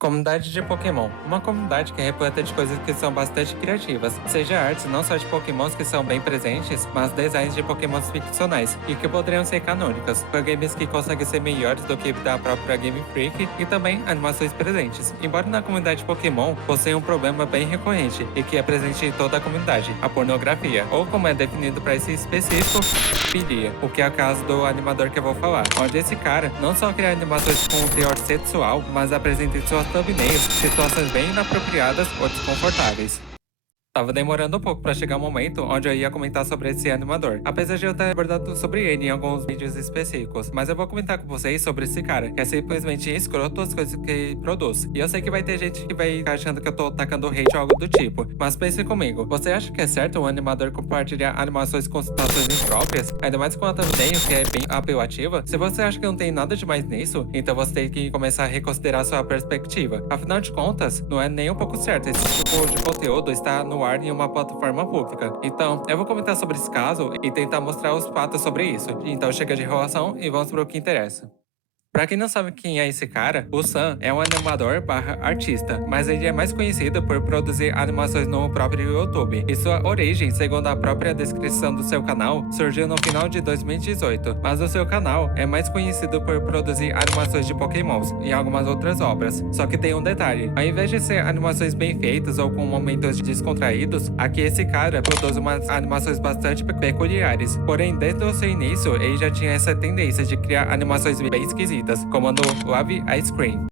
Comunidade de Pokémon. Uma comunidade que é repleta de coisas que são bastante criativas, seja artes não só de Pokémons que são bem presentes, mas designs de Pokémons ficcionais, e que poderiam ser canônicas, com games que conseguem ser melhores do que da própria Game Freak, e também animações presentes. Embora na comunidade Pokémon possua um problema bem recorrente, e que é presente em toda a comunidade, a pornografia, ou como é definido para esse específico, filia, o que é o caso do animador que eu vou falar, onde esse cara não só cria animações com um teor sexual, mas apresenta em suas thumbnails situações bem inapropriadas ou desconfortáveis. Tava demorando um pouco pra chegar o momento onde eu ia comentar sobre esse animador, apesar de eu ter abordado sobre ele em alguns vídeos específicos, mas eu vou comentar com vocês sobre esse cara, que é simplesmente escroto as coisas que ele produz. E eu sei que vai ter gente que vai ficar achando que eu tô tacando hate ou algo do tipo, mas pense comigo, você acha que é certo um animador compartilhar animações com situações impróprias, ainda mais com a thumbnail que é bem apelativa? Se você acha que não tem nada demais nisso, então você tem que começar a reconsiderar sua perspectiva. Afinal de contas, não é nem um pouco certo esse tipo de conteúdo estar no ar em uma plataforma pública. Então, eu vou comentar sobre esse caso e tentar mostrar os fatos sobre isso. Então chega de enrolação e vamos para o que interessa. Pra quem não sabe quem é esse cara, o Sam é um animador barra artista, mas ele é mais conhecido por produzir animações no próprio YouTube. E sua origem, segundo a própria descrição do seu canal, surgiu no final de 2018, mas o seu canal é mais conhecido por produzir animações de Pokémons e algumas outras obras. Só que tem um detalhe, ao invés de ser animações bem feitas ou com momentos descontraídos, aqui esse cara produz umas animações bastante peculiares. Porém, desde o seu início, ele já tinha essa tendência de criar animações bem esquisitas, como a do Love Ice Cream.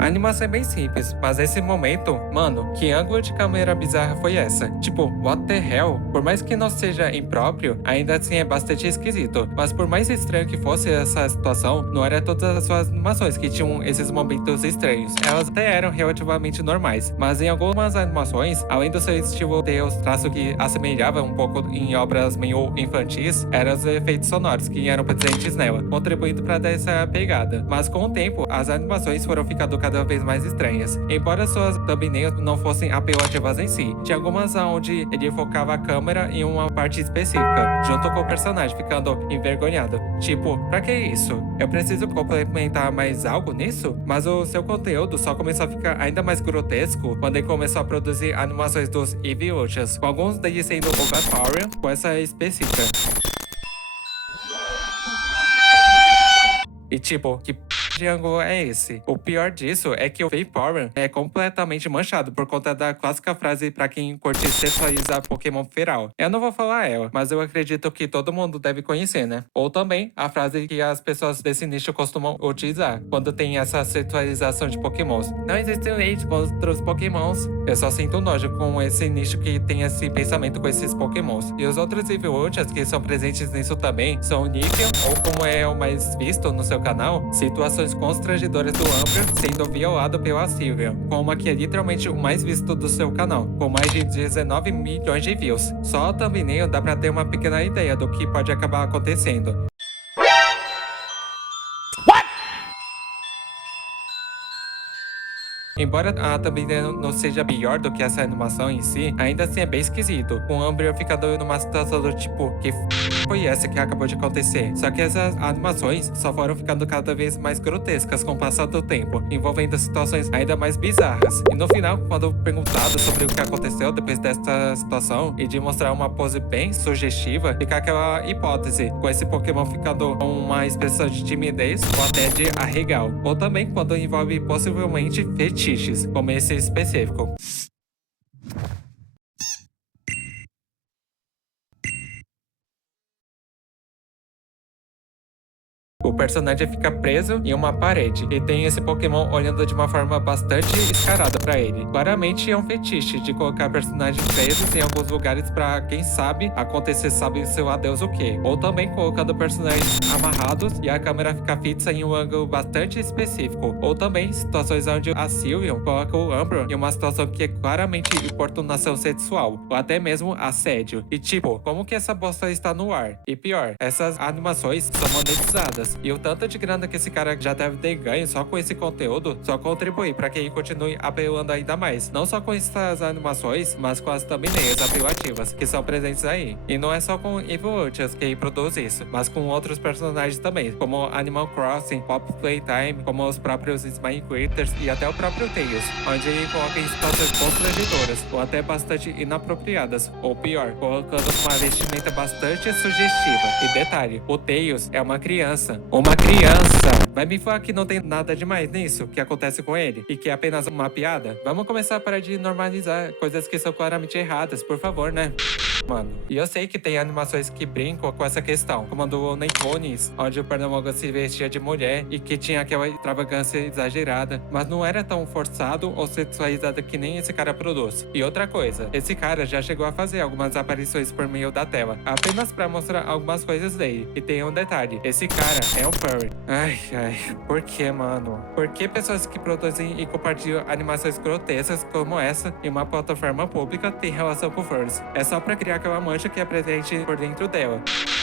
A animação é bem simples, mas nesse momento, mano, que ângulo de câmera bizarra foi essa? Tipo, what the hell? Por mais que não seja impróprio, ainda assim é bastante esquisito. Mas por mais estranho que fosse essa situação, não era todas as suas animações que tinham esses momentos estranhos. Elas até eram relativamente normais, mas em algumas animações, além do seu estilo ter os traços que assemelhavam um pouco em obras meio infantis, eram os efeitos sonoros que eram presentes nela, contribuindo para dar essa pegada. Mas com o tempo, as animações foram ficando cada vez mais estranhas. Embora suas thumbnails não fossem apelativas em si, tinha algumas onde ele focava a câmera em uma parte específica, junto com o personagem ficando envergonhado. Tipo, pra que isso? Eu preciso complementar mais algo nisso? Mas o seu conteúdo só começou a ficar ainda mais grotesco quando ele começou a produzir animações dos Evolutions, com alguns deles sendo overpowering com essa específica. E tipo, que de ângulo é esse? O pior disso é que o Vaporeon é completamente manchado por conta da clássica frase pra quem curte sexualizar Pokémon feral. Eu não vou falar ela, mas eu acredito que todo mundo deve conhecer, né? Ou também a frase que as pessoas desse nicho costumam utilizar quando tem essa sexualização de Pokémons. Não existe leite contra os Pokémons. Eu só sinto nojo com esse nicho que tem esse pensamento com esses Pokémons. E os outros Evolutions que são presentes nisso também são o Nickel, ou como é o mais visto no seu canal, situações constrangedoras do Umbreon sendo violado pela Sylveon, como a que é literalmente o mais visto do seu canal, com mais de 19 milhões de views. Só a thumbnail dá pra ter uma pequena ideia do que pode acabar acontecendo. Embora a thumbnail não seja pior do que essa animação em si, ainda assim é bem esquisito. O Umbreon fica numa situação do tipo, que foi essa que acabou de acontecer? Só que essas animações só foram ficando cada vez mais grotescas com o passar do tempo, envolvendo situações ainda mais bizarras. E no final, quando perguntado sobre o que aconteceu depois dessa situação e de mostrar uma pose bem sugestiva, fica aquela hipótese, com esse Pokémon ficando com uma expressão de timidez ou até de arregal. Ou também quando envolve possivelmente fetiches, como esse específico. O personagem fica preso em uma parede e tem esse Pokémon olhando de uma forma bastante descarada pra ele. Claramente é um fetiche de colocar personagens presos em alguns lugares pra, quem sabe, acontecer sabe seu adeus o quê. Ou também colocando personagens amarrados e a câmera fica fixa em um ângulo bastante específico. Ou também situações onde a Sylveon coloca o Umbreon em uma situação que é claramente importunação sexual, ou até mesmo assédio. E tipo, como que essa bosta está no ar? E pior, essas animações são monetizadas. E E o tanto de grana que esse cara já deve ter ganho só com esse conteúdo só contribui para que ele continue apelando ainda mais. Não só com essas animações, mas com as thumbnails apelativas que são presentes aí. E não é só com Evil Ultimas que ele produz isso, mas com outros personagens também, como Animal Crossing, Pop Playtime, como os próprios Smile Critters e até o próprio Tails, onde ele coloca em situações constrangedoras ou até bastante inapropriadas, ou pior, colocando uma vestimenta bastante sugestiva. E detalhe, o Tails é uma criança. Uma criança! Vai me falar que não tem nada demais nisso que acontece com ele e que é apenas uma piada? Vamos começar a parar de normalizar coisas que são claramente erradas, por favor, né? Mano, e eu sei que tem animações que brincam com essa questão, como a do Looney Tunes, onde o Pernambuco se vestia de mulher e que tinha aquela extravagância exagerada, mas não era tão forçado ou sexualizado que nem esse cara produz. E outra coisa, esse cara já chegou a fazer algumas aparições por meio da tela, apenas pra mostrar algumas coisas dele. E tem um detalhe, esse cara é um furry. Ai, por que, mano? Por que pessoas que produzem e compartilham animações grotescas como essa em uma plataforma pública têm relação com furries? É só pra criar aquela mancha que é presente por dentro dela.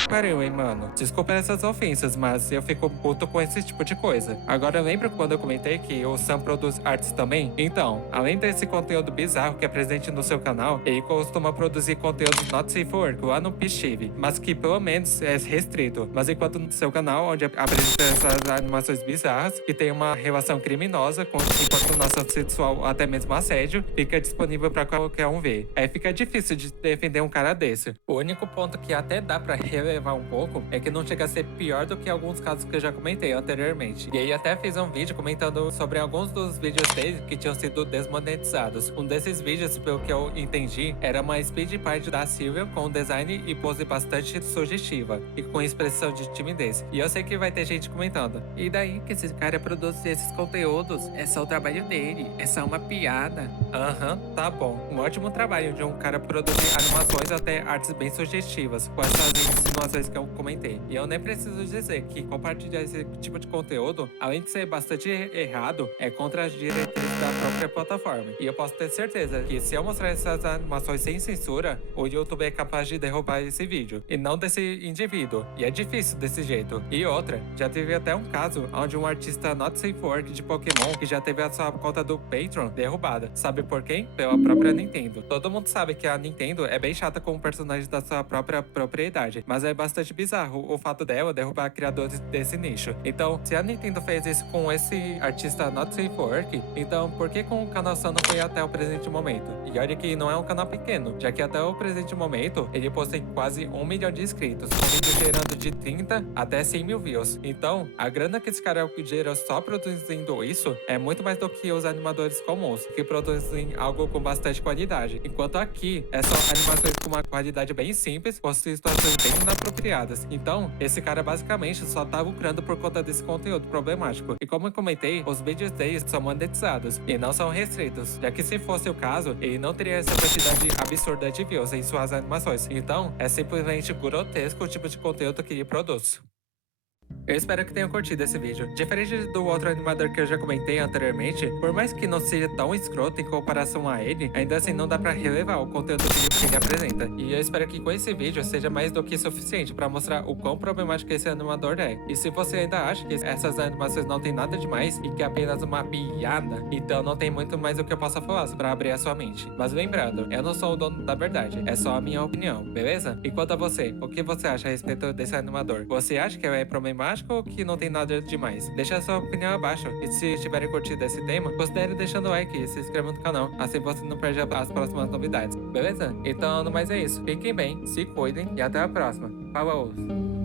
Pariu, hein, mano. Desculpa essas ofensas, mas eu fico puto com esse tipo de coisa. Agora, lembra quando eu comentei que o Sam produz artes também? Então, além desse conteúdo bizarro que é presente no seu canal, ele costuma produzir conteúdos not safe for work lá no Pichive, mas que pelo menos é restrito. Mas enquanto no seu canal, onde apresenta essas animações bizarras, que tem uma relação criminosa com importunação sexual ou até mesmo assédio, fica disponível pra qualquer um ver. Aí fica difícil de defender um cara desse. O único ponto que até dá pra relevar um pouco é que não chega a ser pior do que alguns casos que eu já comentei anteriormente. E aí até fiz um vídeo comentando sobre alguns dos vídeos dele que tinham sido desmonetizados. Um desses vídeos, pelo que eu entendi, era uma speed part da Silvia com design e pose bastante sugestiva e com expressão de timidez. E eu sei que vai ter gente comentando: e daí que esse cara produz esses conteúdos? É só o trabalho dele, é só uma piada. Aham, tá bom. Um ótimo trabalho de um cara produzir animações até artes bem sugestivas, com essas insinuações que eu comentei. E eu nem preciso dizer que compartilhar esse tipo de conteúdo, além de ser bastante errado, é contra as diretrizes da própria plataforma. E eu posso ter certeza que se eu mostrar essas animações sem censura, o YouTube é capaz de derrubar esse vídeo, e não desse indivíduo. E é difícil desse jeito. E outra, já teve até um caso onde um artista not safe for work de Pokémon que já teve a sua conta do Patreon derrubada. Sabe por quem? Pela própria Nintendo. Todo mundo sabe que a Nintendo é bem chata com personagens da sua própria propriedade, mas é bastante bizarro o fato dela derrubar criadores desse nicho. Então, se a Nintendo fez isso com esse artista not safe for work, então por que com o canal Sam não foi até o presente momento? E olha que não é um canal pequeno, já que até o presente momento ele possui quase 1 milhão de inscritos, com vídeo gerando de 30 até 100 mil views. Então, a grana que esse cara gerou só produzindo isso é muito mais do que os animadores comuns, que produzem algo com bastante qualidade. Enquanto aqui é só animações com uma qualidade bem simples, com situações bem inapropriadas. Então, esse cara basicamente só tá lucrando por conta desse conteúdo problemático. E como eu comentei, os vídeos dele são monetizados e não são restritos, já que se fosse o caso, ele não teria essa quantidade absurda de views em suas animações. Então, é simplesmente grotesco o tipo de conteúdo que ele produz. Eu espero que tenham curtido esse vídeo. Diferente do outro animador que eu já comentei anteriormente, por mais que não seja tão escroto em comparação a ele, ainda assim não dá pra relevar o conteúdo que ele apresenta. E eu espero que com esse vídeo seja mais do que suficiente pra mostrar o quão problemático esse animador é. E se você ainda acha que essas animações não tem nada demais e que é apenas uma piada, então não tem muito mais o que eu possa falar pra abrir a sua mente. Mas lembrando, eu não sou o dono da verdade, é só a minha opinião, beleza? E quanto a você, o que você acha a respeito desse animador? Você acha que é problemático ou que não tem nada demais? Deixa a sua opinião abaixo. E se tiverem curtido esse tema, considere deixando o like e se inscreva no canal, assim você não perde as próximas novidades, beleza? Então, no mais é isso. Fiquem bem, se cuidem e até a próxima. Falou!